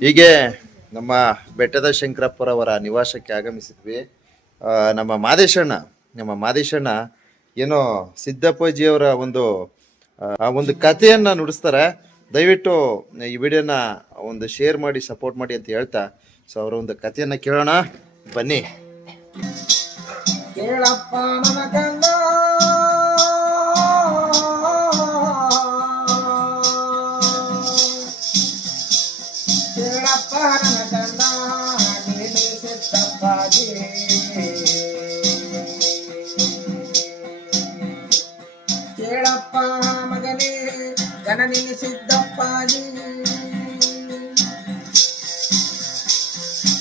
ಹೀಗೆ ನಮ್ಮ ಬೆಟ್ಟದ ಶಂಕರಪ್ಪರವರ ನಿವಾಸಕ್ಕೆ ಆಗಮಿಸಿದ್ವಿ. ನಮ್ಮ ಮಾದೇಶಣ್ಣ ನಮ್ಮ ಮಾದೇಶಣ್ಣ ಏನೋ ಸಿದ್ದಪ್ಪಾಜಿಯವರ ಒಂದು ಆ, ಒಂದು ಕಥೆಯನ್ನ ನುಡಿಸ್ತಾರೆ. ದಯವಿಟ್ಟು ಈ ವಿಡಿಯೋನ ಒಂದು ಶೇರ್ ಮಾಡಿ ಸಪೋರ್ಟ್ ಮಾಡಿ ಅಂತ ಹೇಳ್ತಾ ಸೊ ಅವರ ಒಂದು ಕಥೆಯನ್ನ ಕೇಳೋಣ. ಬನ್ನಿ. ಕೇಳಪ್ಪ ನನ್ನ ಕೇಳಪ್ಪ ನೀನು ಕೇಳಪ್ಪ ಮಗನೇ ಗಣನಿನ ಸಿದ್ದಪ್ಪಾಜಿ.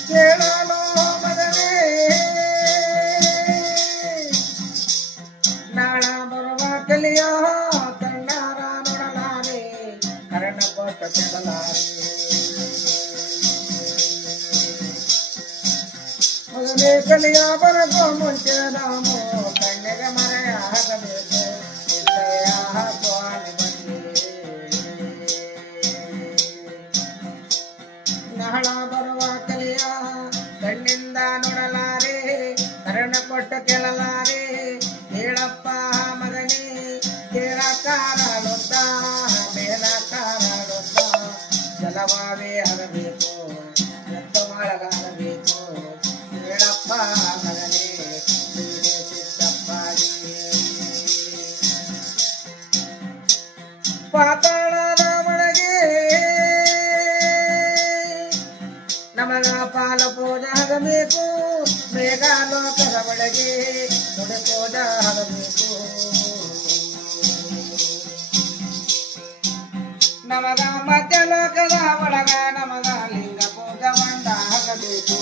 ಕೇಳಲು ಕಲಿಯ ಬರಗೋ ಮುಂಚೆ ನಾವು ಕಣ್ಣಿಗೆ ಮರೆಯಾಗಬೇಕು ನಹಳ ಬರುವ ಕಲಿಯ ಕಣ್ಣಿಂದ ನೋಡಲಾರೆ, ಕರ್ಣ ಕೊಟ್ಟು ಕೇಳಲಾರೆ. ಹೇಳಪ್ಪ ಮಗನೇ ಕೇಳಕಾರಾಡುತ್ತ ಲೊತ್ತ ಜಲವಾವೇ ಆಗಬೇಕು ಪೂಜ ಮೇಘಾಲೋಕದ ಮೇಘ ಲೋಕದ ಒಳಗೆ ಮುಡಿ ಹರಬೇಕು. ನಮಗ ಮಧ್ಯ ಲೋಕದ ಒಳಗ ನಮಗ ಲಿಂಗ ಪೂಜ ಮಂಡ ಆಗಬೇಕು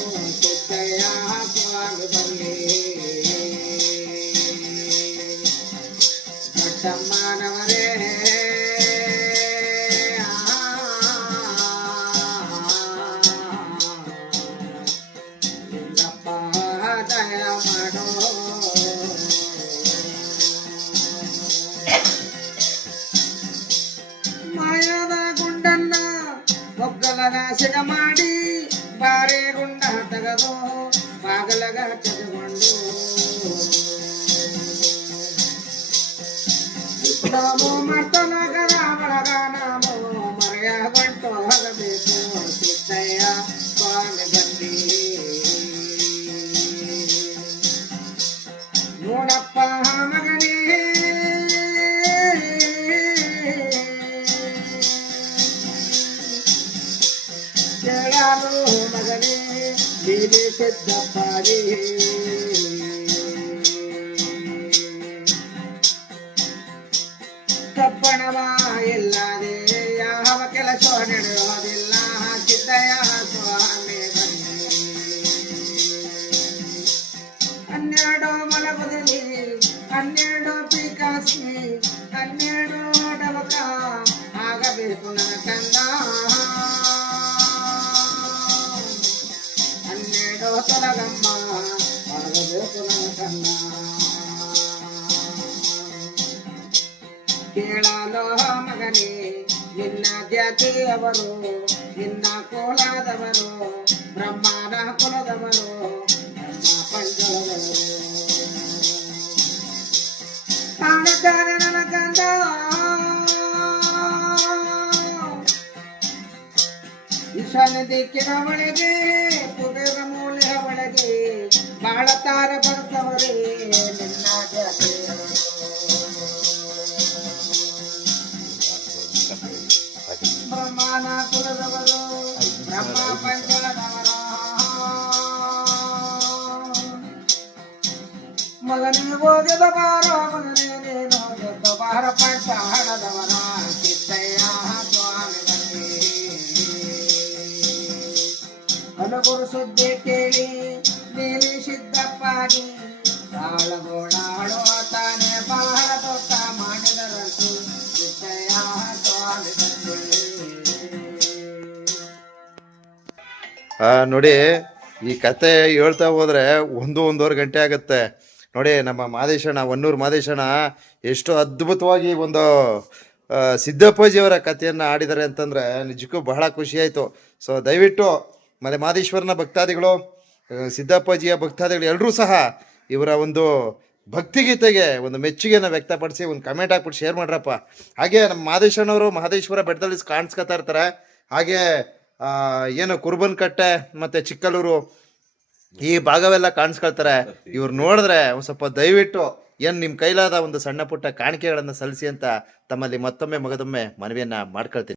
ತೆಗೆದು ಬಾಗಲಗ ತೆಗೆದುಕೊಂಡು ನಾವು ಮರ್ತನಗರ ಒಳಗ ನಾವು ಮರೆಯಗೊಂಡು ಹೋಗಬೇಕು பெத்த பாரியே தப்பணமா எல்லாரும் ಕೇಳಲು ಮಗನೇ ನಿನ್ನ ಜಾತಿಯವರು ನಿನ್ನ ಕೋಲಾದವರು ಬ್ರಹ್ಮನ ಕುಲದವರು ನನ್ನ ಕಂದ ಈಶಾನ್ಯ ದಿಕ್ಕಿನ ಒಳಗೆ ಕುಬೇರ ಮೂಲೆಯ ಒಳಗೆ ಬಾಳತಾರ ಬರ್ತವರೇ ಮಗನೇ ಹೋಗಿದ ಬಾರ ಮಗನೇ ನೀನು ಗೆದ್ದ ಬಾರ ಪಂಚ ಹಣದವರ ಸಿದ್ದಯ್ಯ ಸ್ವಾಮಿ ಹಲಗುರು ಸುದ್ದಿ ಕೇಳಿ, ನೀಲಿ ಸಿದ್ದಪ್ಪಾಗಿ ತಾಳಗೋಡಾಡೋ ತಾನೆ ಬಹಳ ದೊಡ್ಡ ಮಾಡಿದರಂತು ಚಿತ್ತಯ್ಯ ಸ್ವಾಮಿ ನೋಡಿ, ಈ ಕತೆ ಹೇಳ್ತಾ ಹೋದ್ರೆ ಒಂದು ಒಂದೂವರೆ ಗಂಟೆ ಆಗುತ್ತೆ. ನೋಡಿ, ನಮ್ಮ ಮಾದೇಶಣ್ಣ ಒನ್ನೂರು ಮಾದೇಶಣ್ಣ ಎಷ್ಟು ಅದ್ಭುತವಾಗಿ ಒಂದು ಸಿದ್ದಪ್ಪಾಜಿಯವರ ಕಥೆಯನ್ನು ಆಡಿದ್ದಾರೆ ಅಂತಂದರೆ ನಿಜಕ್ಕೂ ಬಹಳ ಖುಷಿಯಾಯಿತು ಸೊ ದಯವಿಟ್ಟು ಮಲೆ ಮಾದೇಶ್ವರನ ಭಕ್ತಾದಿಗಳು ಸಿದ್ದಪ್ಪಾಜಿಯ ಭಕ್ತಾದಿಗಳು ಎಲ್ಲರೂ ಸಹ ಇವರ ಒಂದು ಭಕ್ತಿಗೀತೆಗೆ, ಒಂದು ಮೆಚ್ಚುಗೆಯನ್ನು ವ್ಯಕ್ತಪಡಿಸಿ ಒಂದು ಕಮೆಂಟ್ ಹಾಕ್ಬಿಟ್ಟು ಶೇರ್ ಮಾಡ್ರಪ್ಪ. ಹಾಗೆ ನಮ್ಮ ಮಾದೇಶಣ್ಣವರು ಮಹದೇಶ್ವರ ಬೆಟ್ಟದಲ್ಲಿ ಕಾಣಿಸ್ಕೊತಾ ಇರ್ತಾರೆ. ಹಾಗೆ ಏನು ಕುರ್ಬನ್ ಕಟ್ಟೆ ಮತ್ತು ಚಿಕ್ಕಲೂರು ಈ ಭಾಗವೆಲ್ಲ ಕಾಣಿಸ್ಕೊಳ್ತಾರೆ. ಇವ್ರು ನೋಡಿದ್ರೆ ಒಂದ್ ಸ್ವಲ್ಪ ದಯವಿಟ್ಟು ಏನ್ ನಿಮ್ ಕೈಲಾದ ಒಂದು ಸಣ್ಣ ಪುಟ್ಟ ಕಾಣಿಕೆಗಳನ್ನ ಸಲ್ಲಿಸಿ ಅಂತ ತಮ್ಮಲ್ಲಿ ಮತ್ತೊಮ್ಮೆ, ಮಗದೊಮ್ಮೆ ಮನವಿಯನ್ನ ಮಾಡ್ಕೊಳ್ತೀನಿ.